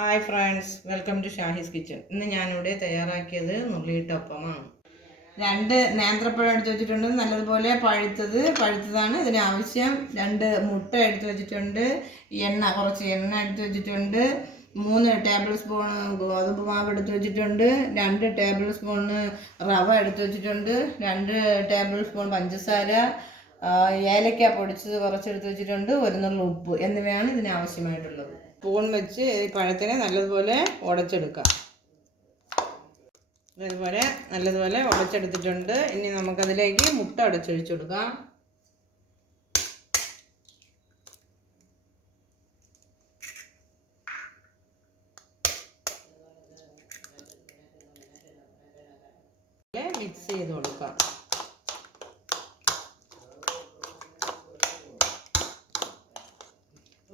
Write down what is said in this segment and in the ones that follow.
Hi friends, welcome to Shahi's kitchen. ഇന്ന് ഞാനിവിടെ തയ്യാറാക്കിയത് നുള്ളിയിട്ടപ്പമാണ്. 2 നേന്ത്രപ്പഴം എടുത്ത് വെച്ചിട്ടുണ്ട്, നല്ലതുപോലെ പഴുത്തതാണ്. ഇതിനാവശ്യം 2 മുട്ട എടുത്ത് വെച്ചിട്ടുണ്ട്, കുറച്ച് എണ്ണ എടുത്ത് വെച്ചിട്ടുണ്ട്, 3 ടേബിൾ സ്പൂൺ ഗോതമ്പ് മാവ് എടുത്ത് വെച്ചിട്ടുണ്ട്, 2 ടേബിൾ സ്പൂൺ റവ എടുത്ത് വെച്ചിട്ടുണ്ട്, 2 ടേബിൾ സ്പൂൺ പഞ്ചസാര, ഏലക്ക പൊടിച്ചത് കുറച്ചെടുത്ത് വെച്ചിട്ടുണ്ട്, 1 നുള്ളി ഉപ്പ് എന്നിവയാണ് ഇതിനാവശ്യമായിട്ടുള്ളത്. സ്പൂൺ വെച്ച് ഈ പഴത്തിനെ നല്ലതുപോലെ ഉടച്ചെടുക്കാം. ഇതുപോലെ നല്ലതുപോലെ ഉടച്ചെടുത്തിട്ടുണ്ട്. ഇനി നമുക്കതിലേക്ക് മുട്ട ഉടച്ചൊഴിച്ചു കൊടുക്കാം. മിക്സ് ചെയ്ത് കൊടുക്കാം.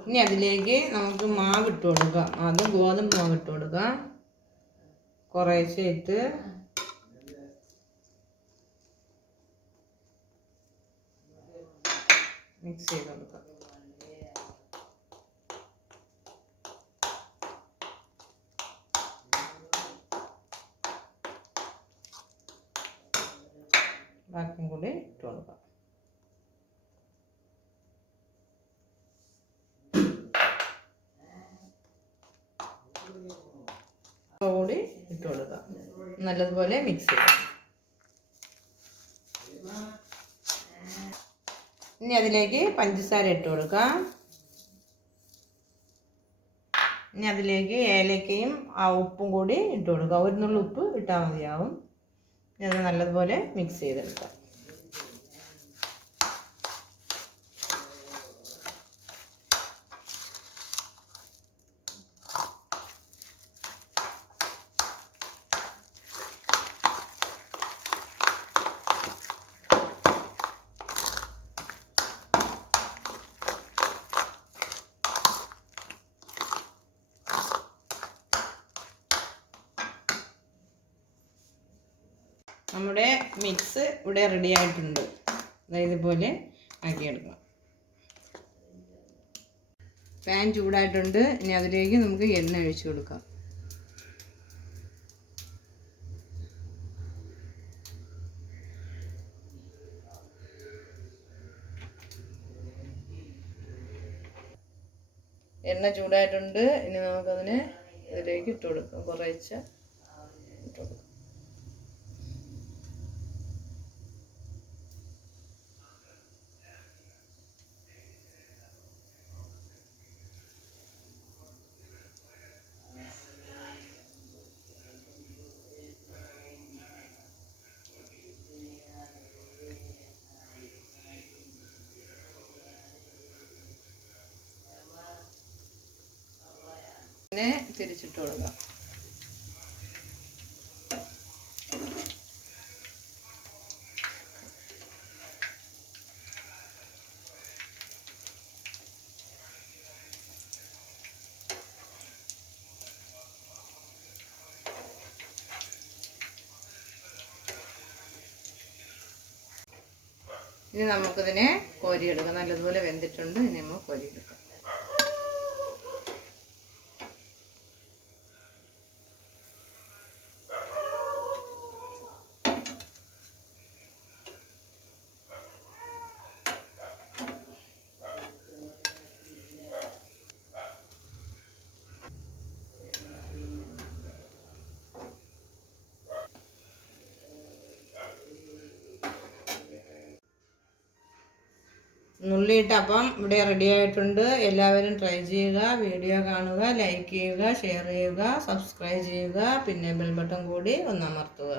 ഇനി അതിലേക്ക് നമുക്ക് മാവ് ഇട്ട് കൊടുക്കാം. ആദ്യം ഗോതമ്പ് മാവ് ഇട്ട് കൊടുക്കാം. കുറേശ്ശെ ഇട്ട് മിക്സ് ചെയ്ത് കൊടുക്കാം. ബാക്കിയും കൂടി ഇട്ട് കൊടുക്കാം. കൂടി ഇട്ട് കൊടുക്കാം. നല്ലതുപോലെ മിക്സ് ചെയ്യാം. ഇനി അതിലേക്ക് പഞ്ചസാര ഇട്ട് കൊടുക്കാം. ഇനി അതിലേക്ക് ഏലക്കയും ഉപ്പും കൂടി ഇട്ട് കൊടുക്കാം. 1 നുള്ളി ഉപ്പ് ഇട്ടാൽ മതിയാവും. അത് നല്ലതുപോലെ മിക്സ് ചെയ്തെടുക്കാം. നമ്മുടെ മിക്സ് ഇവിടെ റെഡി ആയിട്ടുണ്ട്. ഇതുപോലെ ആക്കിയെടുക്കാം. പാൻ ചൂടായിട്ടുണ്ട്. ഇനി അതിലേക്ക് നമുക്ക് എണ്ണ ഒഴിച്ചു കൊടുക്കാം. എണ്ണ ചൂടായിട്ടുണ്ട്. ഇനി നമുക്കതിനെ ഇതിലേക്ക് ഇട്ട് കൊടുക്കാം. കുറേശ്ശെ ഇട്ട് കൊടുക്കാം. പിന്നെ തിരിച്ചിട്ട് കൊടുക്കാം. ഇനി നമുക്കിതിനെ കോരിയെടുക്കാം. നല്ലതുപോലെ വെന്തിട്ടുണ്ട്. ഇനി നമ്മൾ കോരിയെടുക്കാം. നുള്ളിയിട്ടപ്പം ഇവിടെ റെഡി ആയിട്ടുണ്ട്. എല്ലാവരും ട്രൈ ചെയ്യുക, വീഡിയോ കാണുക, ലൈക്ക് ചെയ്യുക, ഷെയർ ചെയ്യുക, സബ്സ്ക്രൈബ് ചെയ്യുക, പിന്നെ ബെൽ ബട്ടൺ കൂടി ഒന്ന് അമർത്തുക.